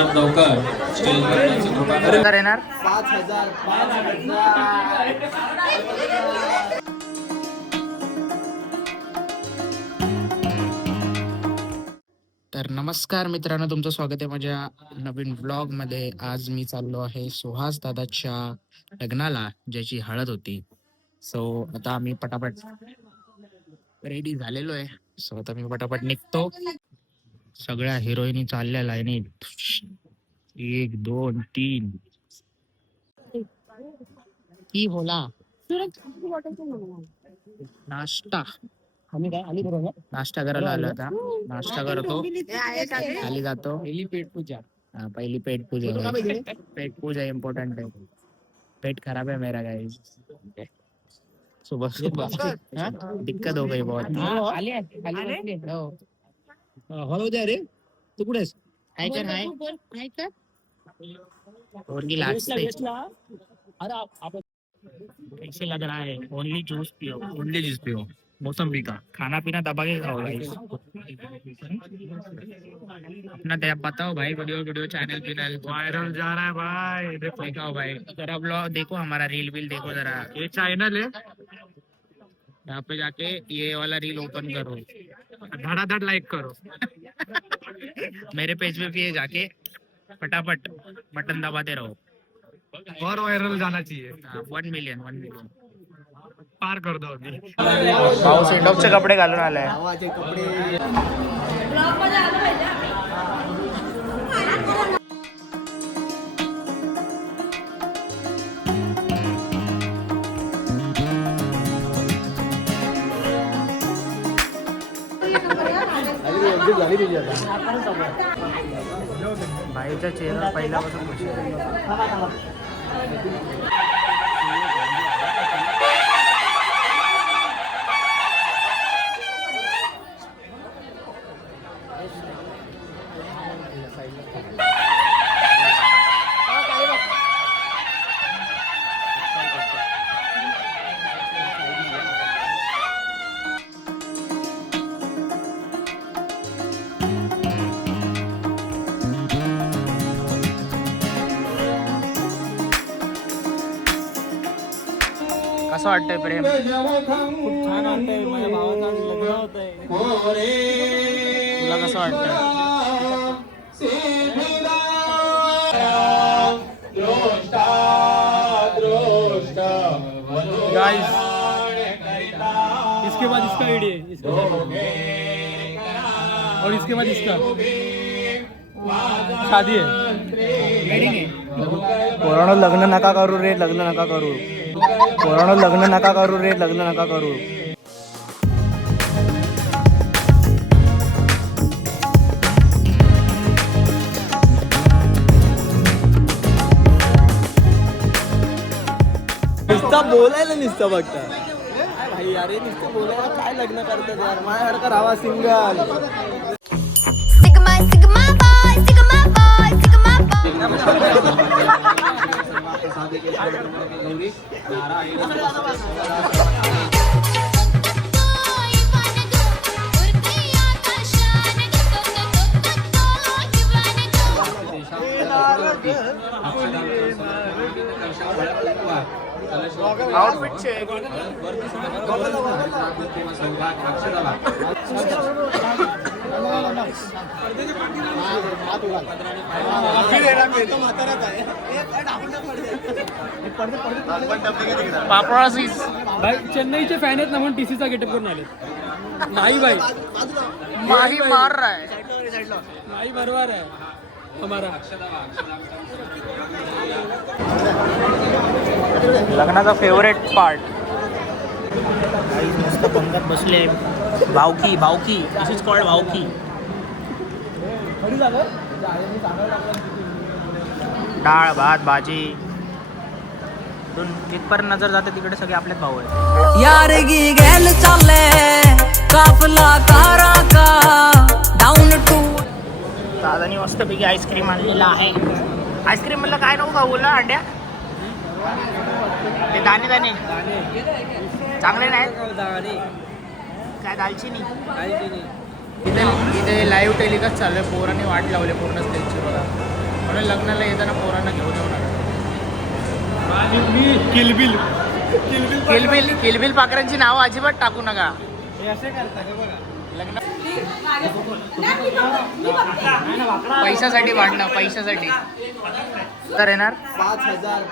Order लवकर स्टेजवर कृपा येणार 5,000 तर नमस्कार मित्रांनो, तुमचं स्वागत आहे माझ्या नवीन ब्लॉग मध्ये. आज मी चाललो आहे सुहास दादाच्या लग्नाला, ज्याची हळद होती. सो आता आम्ही पटापट रेडी झालेलो आहे. सो आता मी पटापट निघतो. सगळ्या हिरोईनी चालल्या लाईनीत. 1 2 3 की बोला नाश्ता नाश्ता करायला आलो आता. नाश्ता करतो, खाली जातो. पहिली पेट पूजा. पहिली पेट पूजा. पेट पूजा इम्पोर्टंट है. पेट खराब है मेरा गाइस. सुबह सुबह दिक्कत हो गई बहुत. हळू द्या रे. तू कुठे आहेस? और की लागते. कैसे लग रहा है? ओनली जूस पियो, ओनली जूस पियो. मौसम्बी का खाना पीना दबा के खाओ भाई. अपना बताओ भाई. वीडियो चैनल वायरल जा रहा है भाई. देखो भाई, जरा ब्लॉग देखो, हमारा रील बिल देखो जरा. ये चैनल है, यहाँ पे जाके ये वाला रील ओपन करो, धड़ाधड़ लाइक करो. मेरे पेज पे भी जाके फटाफट बटन दबाते रहो. और वायरल जाना चाहिए. 1 मिलियन पार कर दो अभी. भाऊ सेंडॉफचे कपडे घालून आलाय. गावाचे कपडे. झाली तुझी आता. भाईचा चेहरा पहिल्यापासून खुश आहे. कसं वाटतंय प्रेम? खूप छान वाटतंय. माझ्या भावाचं आज लग्न होतंय. तुला कसं वाटतंय? गाइस, इसके बाद इसका वीडियो और इसके बाद इसका शादी है. वेडिंग आहे. पोरांनो लग्न नका करू रे. लग्न नका करू. पोरांनो लग्न नका करू रे. लग्न नका करू. नुसतं बोलायला नुसतं बघता भाई. अरे नुसतं बोलायला काय लग्न करतात यार. माझ्यासारखा राहा single. Sigma, Sigma boy, Sigma boy, Sigma boy. Outfit check. Paparazzi भाई चेन्नईचे फॅन आहेत ना, म्हणून टीसीचा गेटअप करून आले. नाही भाई, माही मार रहा है. नाही बरोबर आहे हमारा. लग्नाचा फेवरेट पार्ट. मस्त पंगत बसले. भावकी भावकी, दिस इज कॉल्ड भावकी. डाळ भात भाजी. तिथपर नजर जाते तिकडे सगळे आपलेच भाऊ आहेत. यार गी गैल चाले काफला कारा का डाऊन टू. दादानी मस्तपैकी आईस्क्रीम आणलेला आहे. आईस्क्रीम म्हणलं काय नको का बोला अंड्या. ते दाणे दाणे चांगले नाही काय. दालचिनी इथे लाईव्ह टेलिकास्ट चालू आहे. पोरांनी वाट लावले पूर्ण स्टेजची बघा. म्हणून लग्नाला येताना पोरांना घेऊन येऊ नका. किलबिल किलबिल पाखरांची नावं अजिबात टाकू नका. हे असे करता का बघा. लग्न पैशासाठी वाढणं, पैशासाठी तर येणार 5,000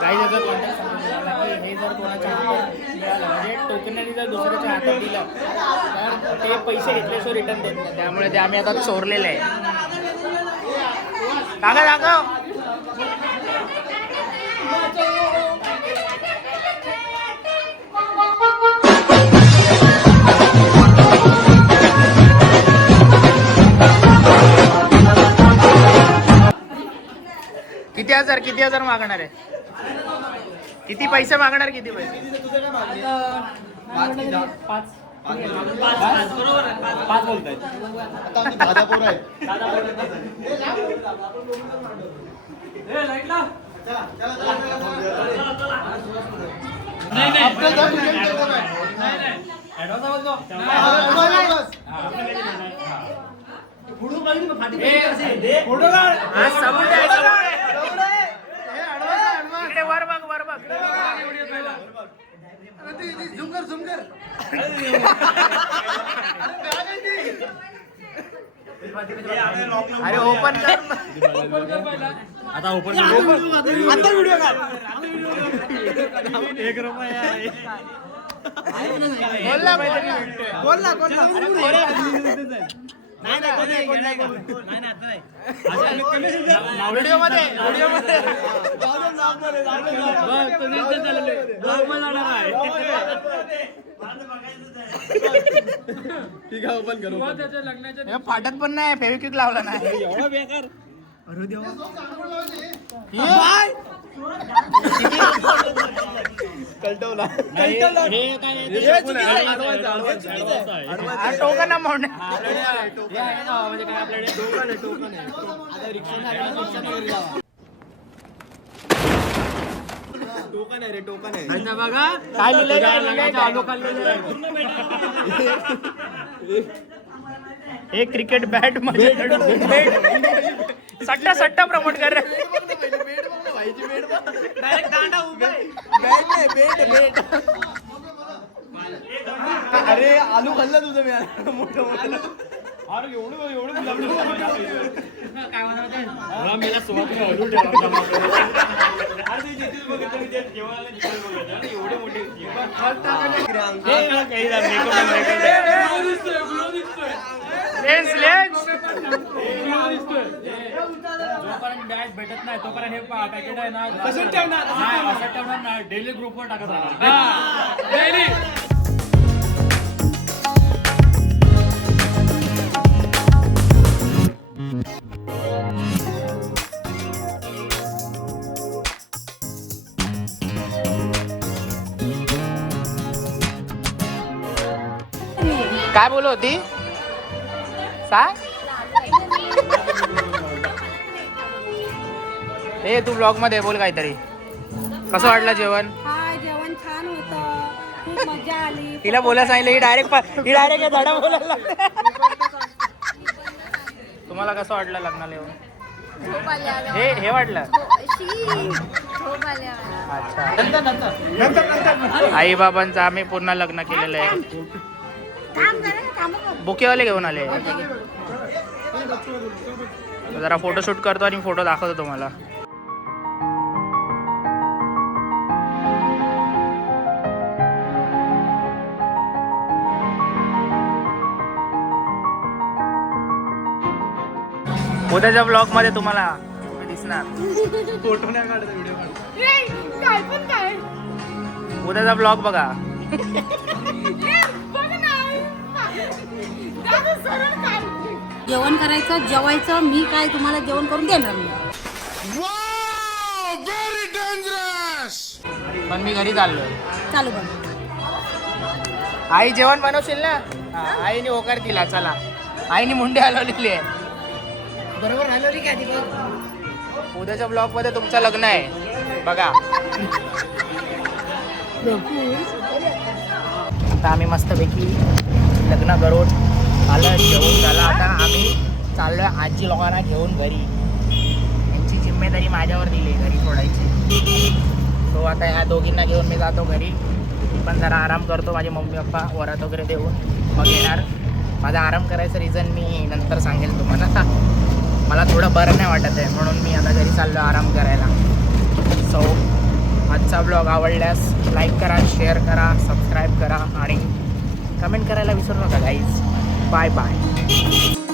काही जर कॉन्टॅक्ट सांगून दिला की हे जर कोणाच्या हातात मिळालं म्हणजे टोकनरी जर दुसऱ्याच्या हातात दिलं तर ते पैसे घेतल्याशिवाय रिटर्न देत नाही. त्यामुळे ते आम्ही आता चोरलेले आहे. दाखव किती हजार मागणार आहे? किती पैसे मागणार? किती पैसे? तुझं काय मागणी? 5 बोलतायत. आता आम्ही 10 पोरं आहेत. अरे ओपन कर. आता ओपन आता व्हिडिओ काढ. 1 रुपया बोल ना. व्हिडिओ मध्ये ठीक आहे ओपन करू. हे फाटत पण नाही, फेविक्विक लावला नाही. एवढा बेकार. अरे देवा. कल्टवला. टोकन अमाऊंट टोकन आहे रे, टोकन आहे. काय लिहिलंय? एक क्रिकेट बॅट मध्ये सट्टा प्रमोट कर. अरे आलू खाल्लं तुझं मी मोठं अरे एवढं जोपर्यंत बॅट भेटत नाही तोपर्यंत हे पॅकेट आहे ना असं ठेवणार ना. डेली ग्रुपवर टाकत राहणार. काय बोलत होती? सांग. हे तू ब्लॉग मध्ये बोल काहीतरी. कसं वाटलं जेवण? जेवण छान होतं, खूप मजा आली. तिला बोलायला सांगितलं ही डायरेक्ट धडा बोलायला लागते. तुम्हाला कसं वाटलं लग्नाला येऊन? झोप आली आलं. हे वाटलं? झोप आली आलं. अच्छा. आई बाबांचं आम्ही पूर्ण लग्न केलेलं आहे. बुकेवाले घेऊन आले. जरा फोटोशूट करतो आणि फोटो दाखवतो तुम्हाला. उद्याच्या ब्लॉग मध्ये तुम्हाला दिसणार. फोटो नाही काढत, व्हिडिओ काढ. काय पण काय उद्याचा ब्लॉग बघा. जेवण करायचं, जेवायचं. मी काय तुम्हाला जेवण करून देणार नाही. पण मी घरी चाललोय. चालू बघ. आई जेवण बनवशील ना? आईने होकार दिला. चला, आईने मुंडी हलवलेली आहे. बरोबर हलवली का आधी बघ. उद्याच्या ब्लॉग मध्ये तुमचं लग्न आहे बघा. आता आम्ही मस्तपैकी लग्न करून झालं जेवून झालं. आता आम्ही चाललोय आजी लोकांना घेऊन घरी. यांची जिम्मेदारी माझ्यावर दिली घरी सोडायची. सो आता या दोघींना घेऊन मी जातो घरी. मी पण जरा आराम करतो. माझे मम्मी पप्पा वरात वगैरे देऊन मग येणार. माझा आराम करायचं रिझन मी नंतर सांगेल तुम्हाला. मला थोडं बरं नाही वाटत आहे म्हणून मी आता घरी चाललो आराम करायला. सो आजचा ब्लॉग आवडल्यास लाईक करा, शेअर करा, सबस्क्राईब करा आणि कमेंट करायला विसरू नका गाईज. Bye bye.